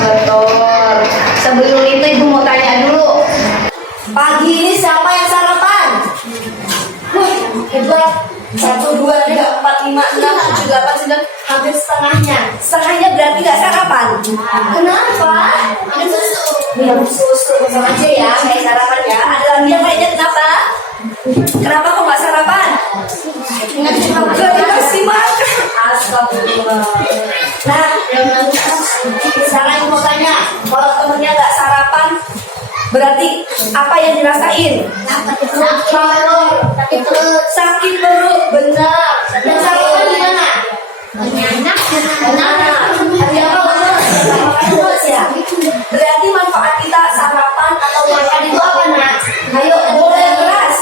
betul. Sebelum itu Ibu mau tanya dulu. Pagi ini siapa yang sarapan? Hebat. 1, 2, 3, 4, 5, 6, 7, 8, 9, hampir setengahnya. Setengahnya berarti nggak sarapan. Kenapa? Ada susu. Minum susu sama aja ya, kayak sarapan ya. Ada lagi yang lainnya kenapa? Kenapa kok nggak sarapan? Nggak dikasih makan. Astagfirullah. Nah, sekarang Ibu mau tanya, kalau temennya nggak sarapan, berarti apa yang dirasain? Sakit perut, benar. Dan sarapan di mana? Benar. Hari apa lemes ya? Berarti manfaat kita sarapan atau makan itu apa, Nak? Ayo, boleh yang keras.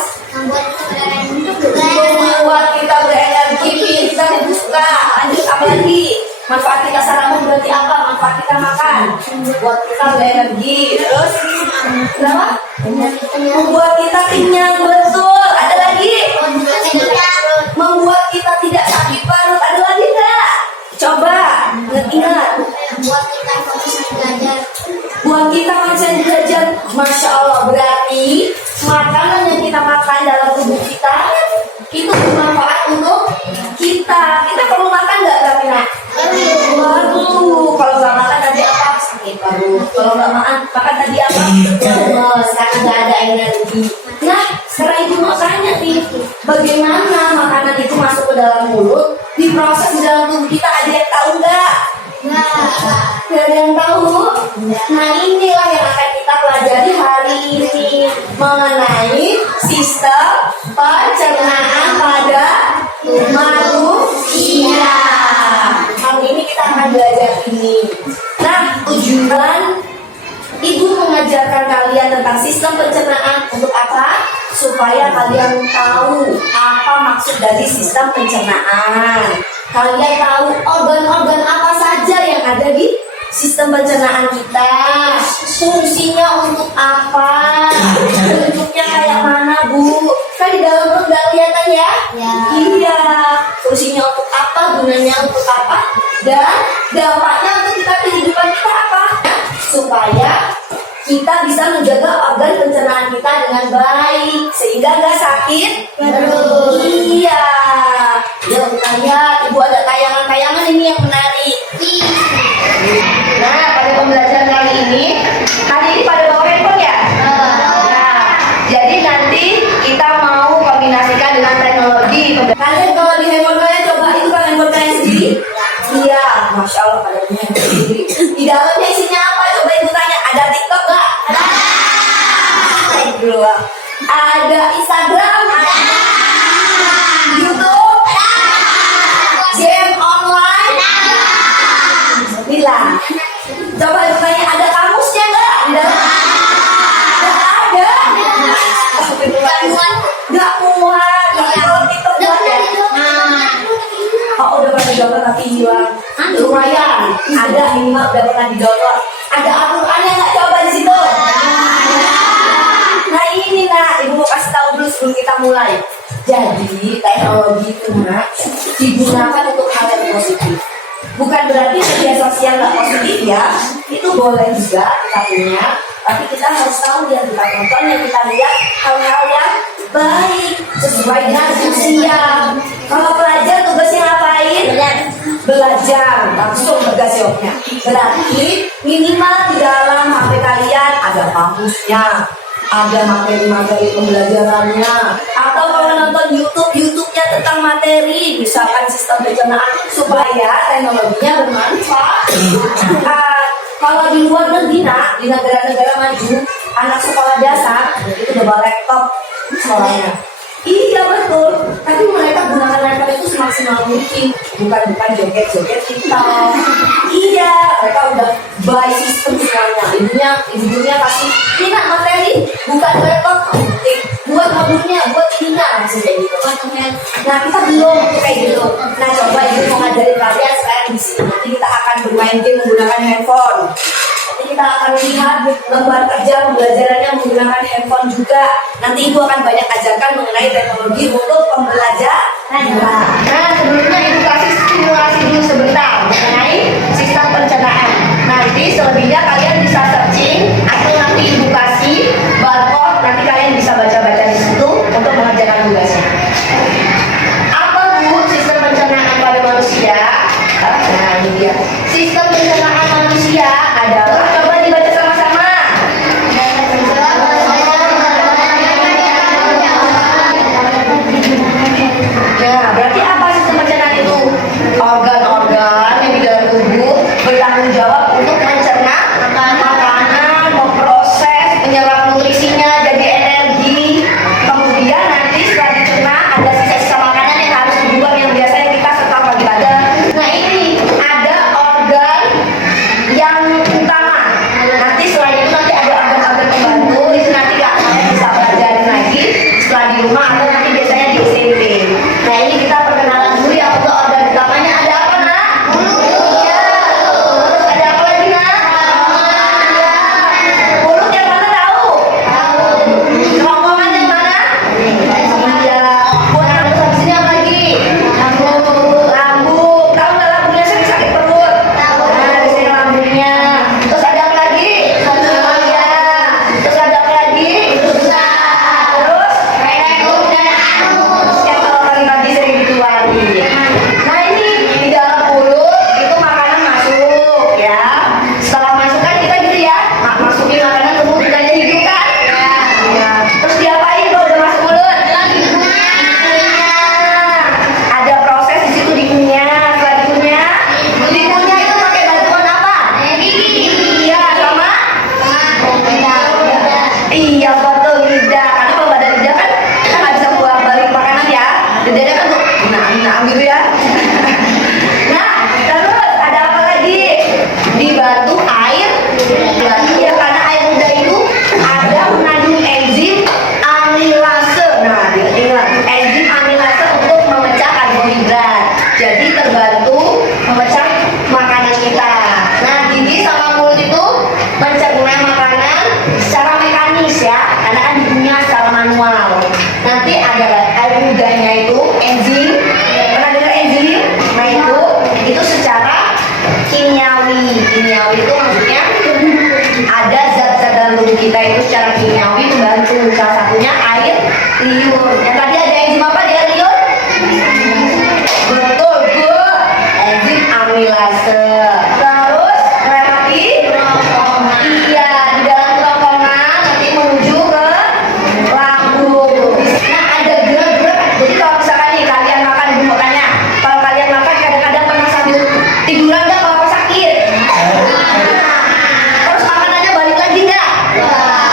Membuat kita berenergi, pintar, buka. Lanjut apa lagi? Manfaat kita sarapan berarti apa? Manfaat kita makan buat kita berenergi. Terus kenapa? Membuat kita kenyang, betul. Ada lagi? Membuat kita tidak sakit perut. Ada lagi enggak? Coba ingat. Buat kita fokus belajar. Buat kita konsen belajar. Masya Allah, berarti makanan yang kita makan dalam tubuh kita itu bermanfaat untuk kita. Kita perlu makan nggak, Gavina? Waduh, kalau nggak makan tadi apa? Sakit perut. Kalau nggak makan tadi apa? Lemes, karena nggak ada energi. Nah, sekarang Ibu mau tanya nih, bagaimana makanan itu masuk ke dalam mulut, diproses di dalam tubuh kita? Ada yang tahu nggak? Nggak ada yang tahu. Nah, inilah yang akan kita pelajari hari ini mengenai sistem pencernaan pada manusia. Hari ini kita akan belajar ini. Nah, tujuan Ibu mengajarkan kalian tentang sistem pencernaan untuk apa? Supaya kalian tahu apa maksud dari sistem pencernaan. Kalian tahu organ-organ apa saja yang ada di sistem pencernaan kita. Fungsinya untuk apa? Bentuknya kayak mana, Bu? Kan di dalam perut nggak kelihatan ya? Ya. Iya. Fungsinya untuk apa? Gunanya untuk apa? Dan dampaknya untuk kita kehidupan kita apa? Supaya kita bisa menjaga organ pencernaan kita dengan baik sehingga nggak sakit perut. Iya. Yuk kita lihat, Ibu ada tayangan-tayangan ini yang menarik. Nah, pada pembelajaran kali ini pada bawa handphone ya? Nah, jadi nanti kita mau kombinasikan dengan teknologi. Kalian kalau di handphone kalian coba itu kan handphone kalian sendiri? Iya, Masya Allah pada punya handphone sendiri. Di dalamnya isinya apa? Coba Ibu tanya, ada TikTok nggak? Ada. Ada Instagram? Ada. YouTube? Ada. Game online? Ada. Bilang. Coba Ibu tanya, ada kamusnya nggak? Nggak ada. Nggak muat. Kalau TikTok muat ya? Oh, udah pernah di-download tapi hilang. Lumayan. Ada minimal udah pernah di-download. Ada Al-Qur'annya nggak? Coba di situ. Nah ini Ibu mau kasih tahu dulu sebelum kita mulai. Jadi teknologi itu digunakan untuk hal yang positif. Bukan berarti media sosial nggak positif ya. Itu boleh juga kita punya. Tapi kita harus tahu yang kita tonton, yang kita lihat hal-hal yang baik sesuai dengan usia. Kalau pelajar tugasnya ngapain? Belajar langsung tugas jawabnya. Berarti minimal di dalam HP kalian ada kamusnya, ada materi-materi pembelajarannya, atau kalau nonton YouTube-nya tentang materi, misalkan sistem pencernaan supaya teknologinya bermanfaat. Kalau di luar negeri, di negara-negara maju, anak sekolah dasar itu udah bawa laptop sekolahnya. Iya betul, tapi mereka gunakan laptop itu semaksimal mungkin, bukan joget-joget TikTok. Iya, mereka udah buy sistem semuanya. Ibunya kasih, ini materi, buka laptop, buat modulnya, buat ininya, langsung kayak gitu. Nah kita belum kayak gitu. Nah coba Ibu mau ngajarin kalian sekarang di sini. Nanti kita akan bermain game menggunakan handphone. Nanti kita akan lihat lembar kerja pembelajarannya menggunakan handphone juga. Nanti Ibu akan banyak ajarkan mengenai teknologi untuk pembelajaran. Nah sebelumnya Ibu kasih simulasi dulu sebentar mengenai sistem pencernaan. Nanti Nanti selebihnya kalian bisa searching atau nanti ibu kasih barcode, nanti kalian bisa baca-baca di situ untuk mengerjakan tugasnya. Apa Bu sistem pencernaan pada manusia? Nah ini dia. Sistem pencernaan manusia adalah, coba dibaca sama-sama. Ya, berarti apa sistem pencernaan itu? Organ-organ yang di dalam tubuh bertanggung jawab untuk mencerna makanan, memproses, menyerap nutrisinya jadi energi. Kemudian nanti setelah dicerna ada sisa-sisa makanan yang harus dibuang yang biasanya kita setelah pagi badan. Nah ini ada organ yang utama. Nanti selain itu nanti ada organ-organ pembantu. Itu nanti kalian bisa pelajarin lagi setelah di rumah atau nanti biasanya di SMP. Nah ini kita perkenalan dulu ya untuk organ utamanya ada apa nak? Iya. Terus ada apa lagi nak? Iya. Mulut yang mana tahu? Kerongkongan yang mana? Iya. Buat anak habis ini apa lagi? Lambung. Lambung. Tahu nggak lambungnya sering sakit perut? Nah di sini lambungnya. Terus ada apa lagi? Iya. Terus ada apa lagi? Terus yang kalau pagi-pagi sering dikeluarin. Nah ini di dalam mulut itu makanan masuk ya. Setelah masuk kan kita gitu ya, masukin makanan ke mulut kita jadi hidup kan? Ya. Terus diapain kalau udah masuk mulut? Ada proses di situ dikunyah. Setelah dikunyah itu pakai bantuan apa? Iya sama? Iya betul lidah. Karena kalau nggak ada lidah kan kita nggak bisa buang balik makanan ya. Lidahnya kan tuh nah gitu ya. Nah terus ada apa lagi? Dibantu air. Iya karena air muda itu ada mengandung enzim amilase. Nah ingat enzim amilase untuk memecah karbohidrat. Jadi terbantu memecah makanan kita. Nah gigi sama mulut itu mencerna makanan secara mekanis ya, karena kan dikunyah secara manual. Nanti ada air mudanya itu enzim, pernah dengar enzim? Nah itu secara kimiawi. Kimiawi itu maksudnya ada zat-zat dalam tubuh kita itu secara kimiawi membantu. Salah satunya air liur. Yang tadi ada enzim apa di air liur? Betul Bu, enzim amilase. Terus lewati iya di dalam kerongkongan nanti menuju ke lambung. Nah ada gerak-gerak. Jadi kalau misalkan nih kalian makan, ibu mau tanya, kalau kalian makan kadang-kadang pernah sambil tiduran nggak kalau sakit? Terus makanannya balik lagi nggak?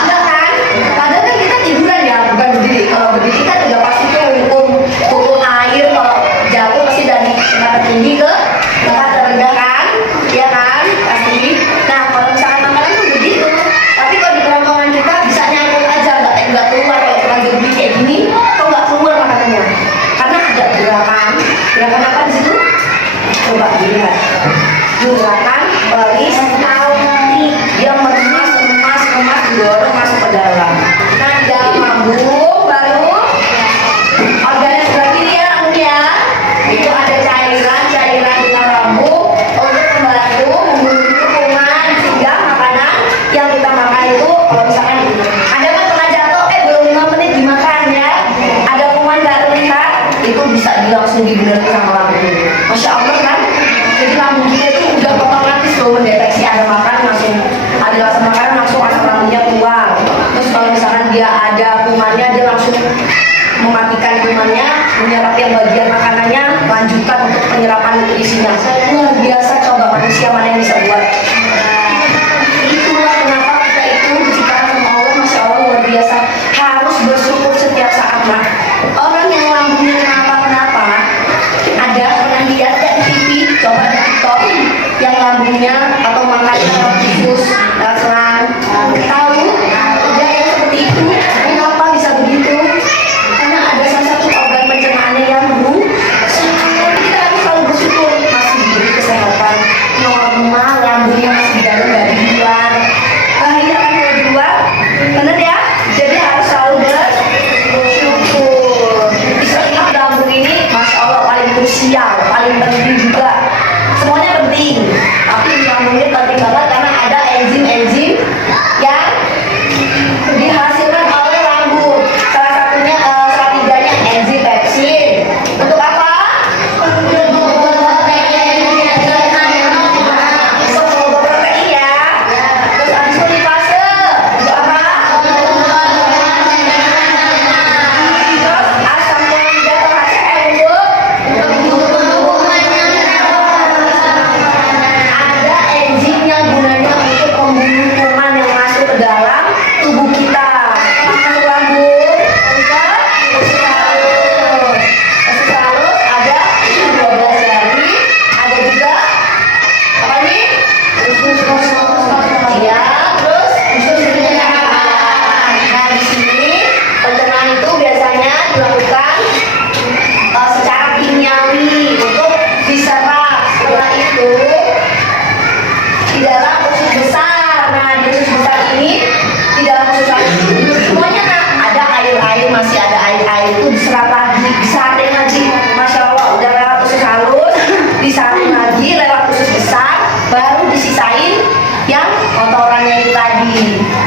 Enggak kan? Padahal kan kita tiduran ya, bukan berdiri. Kalau berdiri kan udah pasti tuh hukum air kalau jatuh pasti dari tempat tinggi ke tempat terendah kan? Ya kan? Pasti. Nah kalau misalkan makanan tuh begitu. Tapi kalau di kerongkongan kita bisa nyangkut aja, nggak keluar. Kalau cuma berdiri kayak gini, kok nggak keluar makanannya? Karena ada gerakan. Gerakan apa di situ? Coba dilihat. Gerakan baris alti. Dia meremas, dorong masuk ke dalam. Nah di dalam lambung baru organ yang sebelah kiri ya lambungnya. Itu ada cairan di dalam lambung untuk membantu membunuh kuman sehingga makanan yang kita makan itu kalau misalkan ada kan pernah jatuh belum 5 menit dimakan ya, ada kuman nggak terlihat, itu bisa langsung dibenerin sama lambung. Masya Allah kan? Jadi lambung kita itu udah otomatis loh mendeteksi ada makanan langsung ada rasa makanan langsung asam lambungnya keluar. Terus kalau misalkan dia ada kumannya dia langsung mematikan kumannya, menyerap yang bagian makanannya, lanjutkan untuk penyerapan nutrisinya. Luar biasa, coba manusia mana yang bisa buat. Itulah kenapa kita itu diciptakan sama Allah, Masya Allah luar biasa. Harus bersyukur setiap saat lah. Orang yang lambungnya kenapa ada pernah lihat ya di TV, coba di TikTok yang lambungnya atau makannya khusus selang tahu ada yang seperti itu. Kenapa bisa begitu? Karena ada salah satu organ pencernaannya yang kita harus selalu bersyukur masih diberi kesehatan normal, lambungnya masih di dalam, nggak dibuang. Bahaya kan kalau dibuang, bener ya? Jadi harus selalu bersyukur. Bisa ingat lambung ini, Masya Allah paling krusial, paling penting juga. Semuanya penting, tapi lambung ini penting banget karena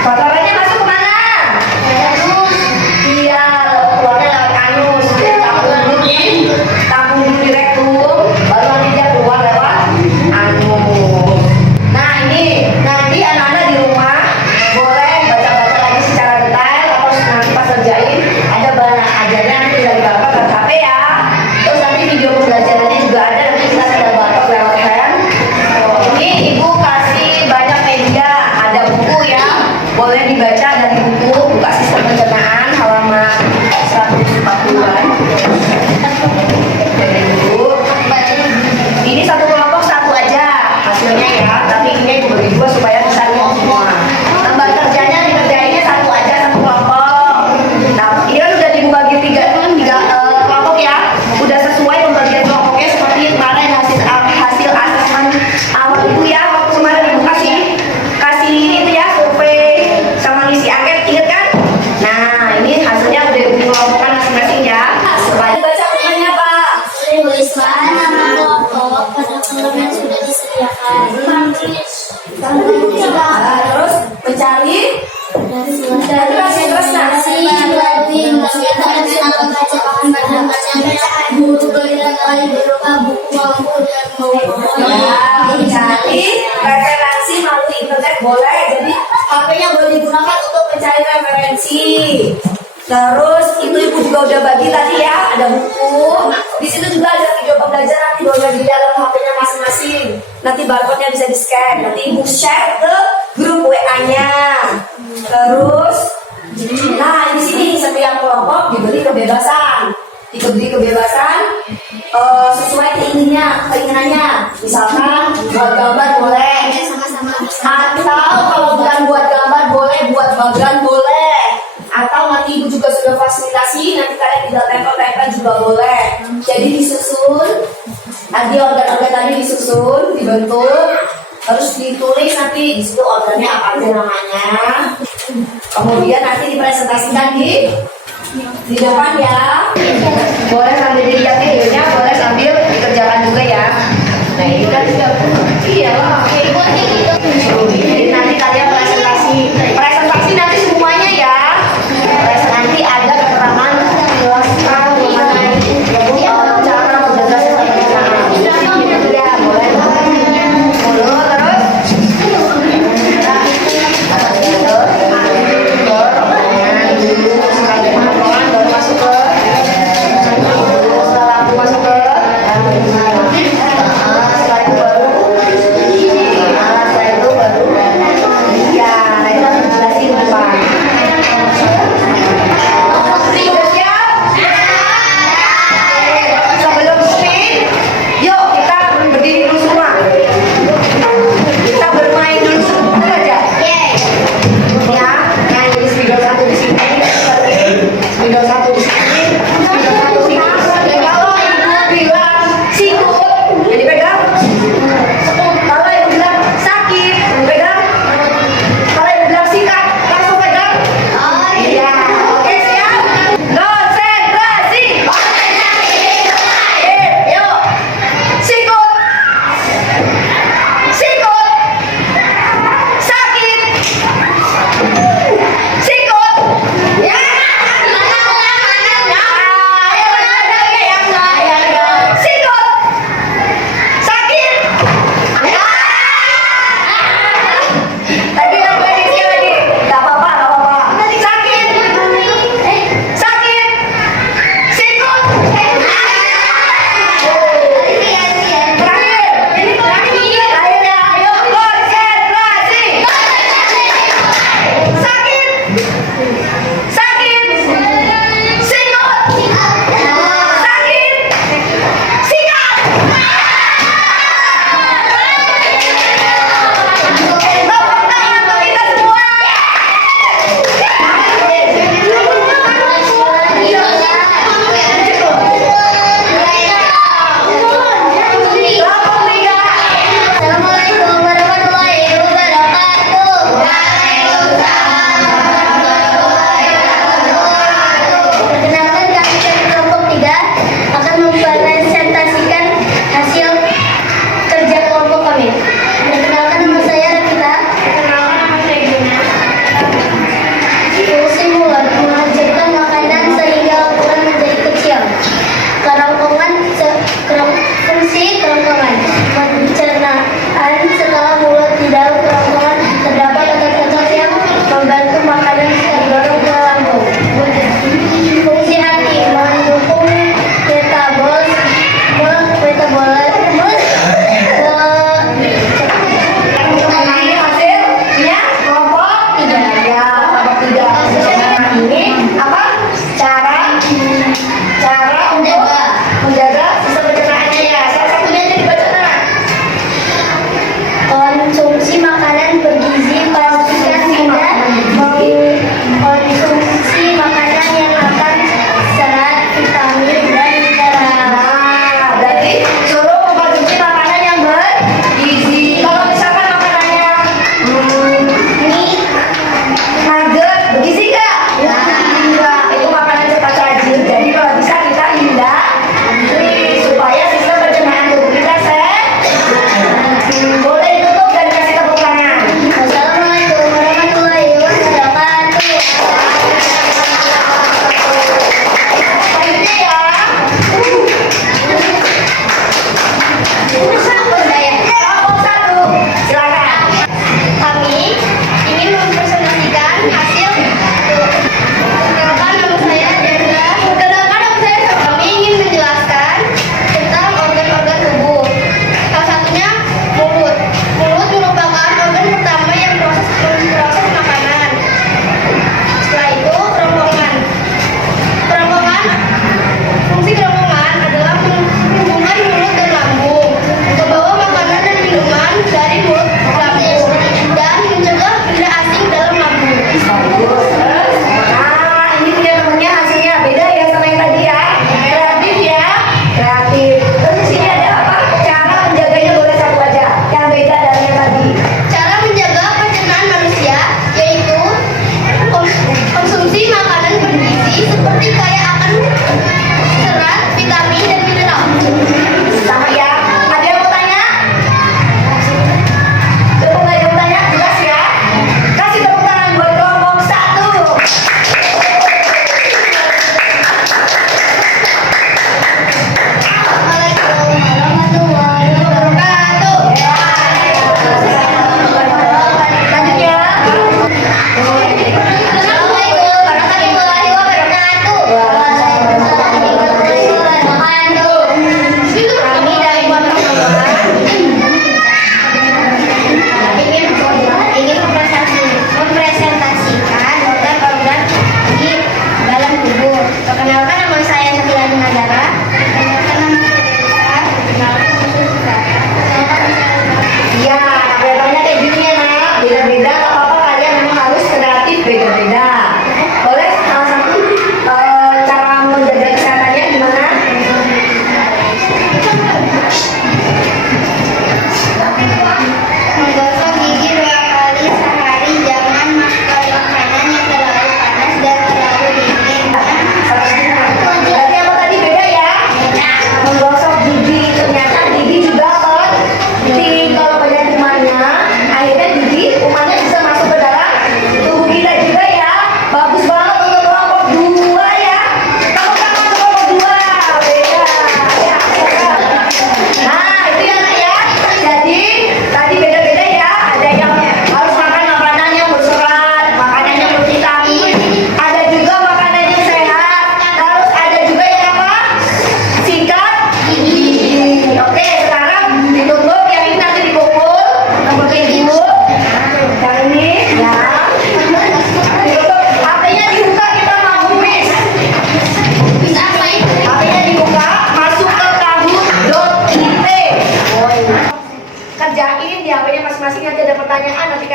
Kotorannya masuk kemana? Iya, keluarnya lewat anus. Tampung dulu di rektum, baru nanti dia keluar lewat anus. Nah ini nanti anak-anak di rumah boleh baca-baca lagi secara detail atau nanti pas kerjain ada bahan ajarnya nanti tinggal dibaca ke HP ya. Terus nanti video pembelajarannya juga ada, nanti kita tinggal baca lewat hand. Ini ibu kasih banyak media, ada buku ya, boleh dibaca dari buku, buka sistem pencernaan halaman 140-an. Dari dulu. Ini satu kelompok satu aja hasilnya ya, tapi ini ibu bagi dua supaya bisa lihat semua. Tambah kerjanya dikerjainnya satu aja satu kelompok. Nah ini kan udah dibagi tiga kelompok ya, udah sesuai pembagian kelompoknya seperti kemarin hasil asesmen awal itu ya, waktu kemarin ibu kasih itu ya survei sama ngisi angket, inget kan? Nah ini hasilnya udah dikelompokkan masing-masing ya. Supaya baca bukunya Pak. Tuliskan nama kelompok pada kolom yang sudah disediakan. Terus mencari dari bagian prestasi Lebih membagikan nama bacaan pada bacaan guru berkali berupa buku mampu dan ya, mencari referensi melalui internet boleh, jadi HP-nya boleh digunakan untuk mencari referensi. Terus itu ibu juga udah bagi tadi ya, ada buku. Di situ juga ada video pembelajaran, nanti boleh di dalam HP-nya masing-masing. Nanti barcode-nya bisa di-scan, nanti ibu share ke grup WA-nya. Terus, nah di sini setiap kelompok diberi kebebasan, sesuai keinginannya. Misalkan buat gambar boleh, sama-sama atau kalau bukan buat gambar boleh, buat bagan boleh. Atau nanti ibu juga sudah fasilitasi, nanti kalian tinggal tempel-tempel juga boleh. Jadi disusun, nanti organ-organ tadi disusun, dibentuk, terus ditulis nanti di situ organnya apa aja namanya. Kemudian nanti dipresentasikan di depan ya. Boleh sambil dilihat videonya, boleh sambil dikerjakan juga ya. Nah ini kan iya lah. Jadi nanti kalian presentasi nanti semuanya ya. Nanti ada keterangan jelaskan mengenai cara menjaga sistem pencernaan. Ya boleh. Mulu terus. Setelah aku masuk ke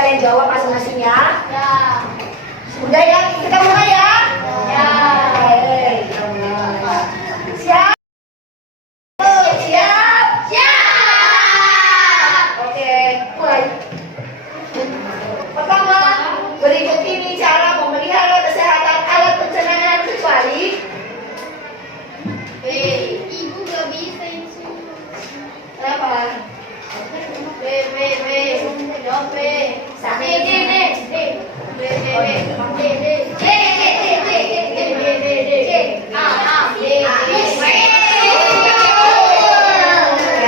kalian jawab masing-masing ya. Ya. Udah ya, kita mulai ya. Ya. Oke, kita mulai. Siap? Siap? Siap. Oke, mulai. Pertama, berikut ini cara memelihara kesehatan alat pencernaan kecuali Ibu gak bisa itu. kenapa? B. Jawab B. D.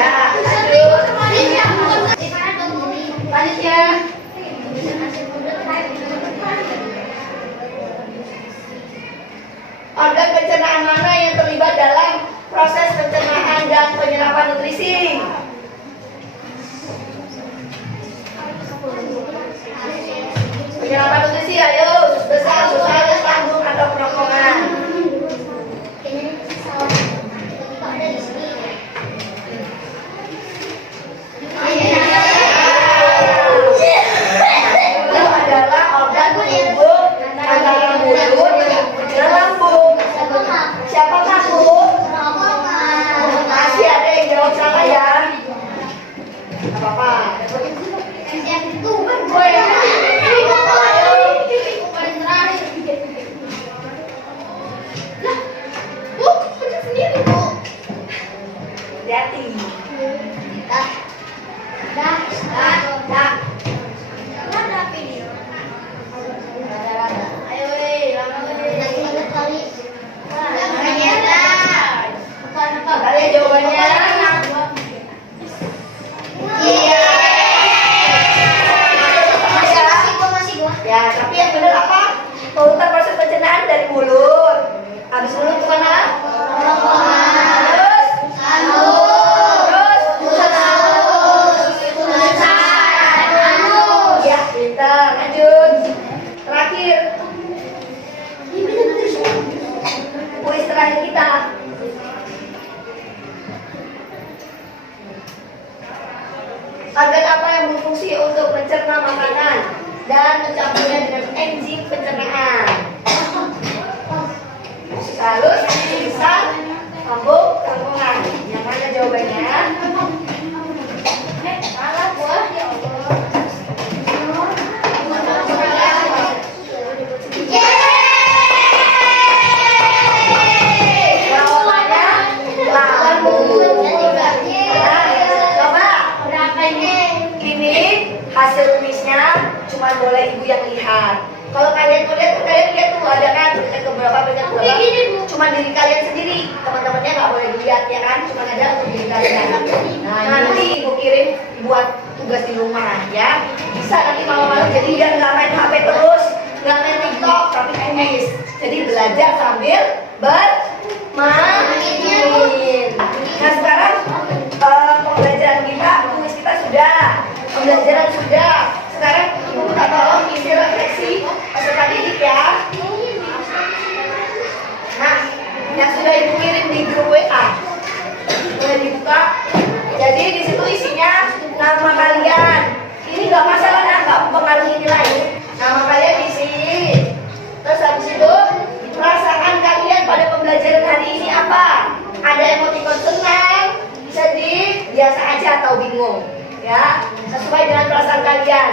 Ya, lanjut. Lanjut ya. Organ pencernaan mana yang terlibat dalam proses pencernaan dan penyerapan nutrisi? Penyerapan nutrisi, ayo. Besar, lambung atau kerongkongan. Itu adalah organ penghubung antara mulut dan lambung. Siapa takut? Masih ada yang jawab salah ya? Gak apa-apa. Hati-hati. Kalian jawabannya? Ya, tapi yang benar apa? Urutan proses pencernaan dari mulut. Habis mulut kemana? Terus? Terus? Ya, pintar. Lanjut. Terakhir. Kuis terakhir kita. Organ apa yang berfungsi untuk mencerna makanan dan mencampurnya dengan enzim pencernaan? Halus, lisan, lambung, kerongkongan. Yang mana jawabannya? Salah gua, ya Allah. Jawabannya lambung. Nah, coba. Ini hasil kuisnya cuma boleh ibu yang lihat. Kalau kalian mau lihat, kalian lihat tuh ada kan peringkat keberapa, peringkat keberapa. Cuma diri kalian sendiri, teman-temannya nggak boleh dilihat ya kan? Cuma ada untuk diri kalian. Nah nanti ibu kirim buat tugas di rumah ya. Bisa nanti malam-malam jadi biar nggak main HP terus, nggak main TikTok tapi kuis. Jadi belajar sambil bermain. Nah sekarang pembelajaran kita, kuis kita sudah, pembelajaran sudah. Sekarang ibu minta tolong isi refleksi peserta didik ya. Nah, yang sudah ibu kirim di grup WA boleh dibuka. Jadi di situ isinya nama kalian. Ini nggak masalah, nggak mempengaruhi nilai. Nama kalian isi. Terus habis itu perasaan kalian pada pembelajaran hari ini apa? Ada emotikon senang, sedih, biasa aja atau bingung. Ya, sesuai dengan perasaan kalian.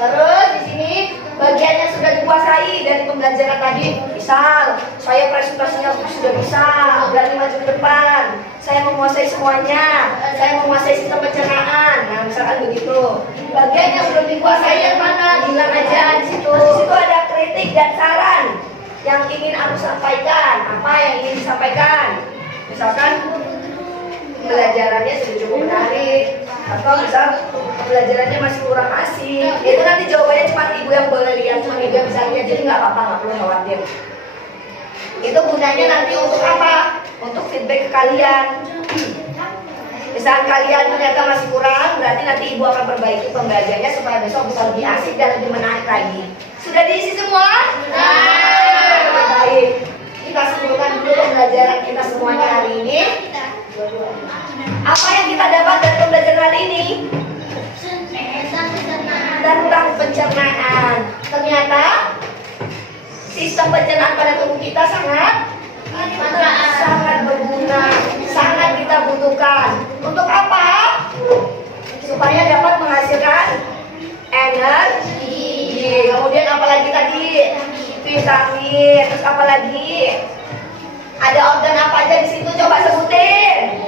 Terus di sini bagian yang sudah dikuasai dari pembelajaran tadi, misal saya presentasinya sudah bisa, berani maju ke depan, saya menguasai semuanya, saya menguasai sistem pencernaan. Nah, misalkan begitu. Bagian yang belum dikuasai yang mana? Bilang aja di situ. Di situ ada kritik dan saran yang ingin aku sampaikan. Apa yang ingin disampaikan? Misalkan pembelajarannya sudah cukup menarik, atau misal pembelajarannya masih kurang asik. Itu nanti jawabannya cuma ibu yang boleh lihat, cuma ibu yang bisa lihat, jadi nggak apa-apa, nggak perlu khawatir. Itu gunanya nanti untuk apa? Untuk feedback ke kalian. Misal kalian ternyata masih kurang, berarti nanti ibu akan perbaiki pembelajarannya supaya besok bisa lebih asik dan lebih menarik lagi. Sudah diisi semua? Sudah. Baik. Kita simpulkan dulu pembelajaran kita semuanya hari ini. Apa yang kita dapat dari pembelajaran hari ini? pencernaan. Ternyata sistem pencernaan pada tubuh kita sangat berguna, sangat kita butuhkan. Untuk apa? Supaya dapat menghasilkan energi. Kemudian apalagi tadi? Vitamin. Terus apalagi? Ada organ apa aja di situ? Coba sebutin.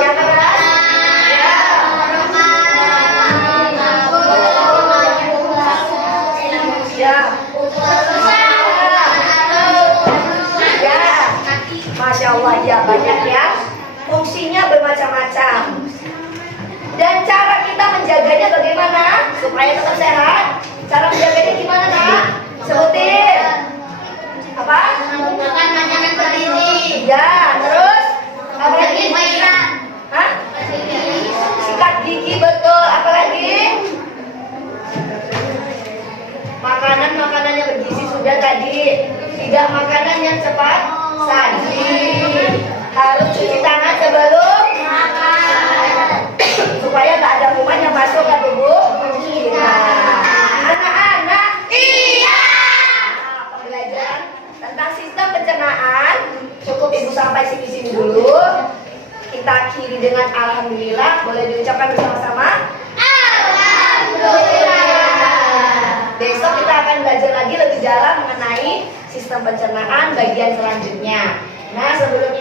Yang keras? Ya. Masya Allah, ya banyak ya. Fungsinya bermacam-macam. Dan cara kita menjaganya bagaimana? Supaya tetap sehat. Cara menjaganya gimana, Nak? Sebutin. Apa? Makan makanan bergizi. Ya, terus apa lagi? Mainan. Hah? Sikat gigi, betul. Apa lagi? Makanan yang bergizi sudah tadi. Tidak makanan yang cepat saji. Harus cuci tangan sebelum makan supaya tak ada kuman yang masuk ke tubuh kita. Anak-anak, iya. Pembelajaran tentang sistem pencernaan cukup ibu sampai sini dulu. Kita akhiri dengan alhamdulillah. Boleh diucapkan bersama-sama? Alhamdulillah. Besok kita akan belajar lagi lebih dalam mengenai sistem pencernaan bagian selanjutnya. Nah, sebelum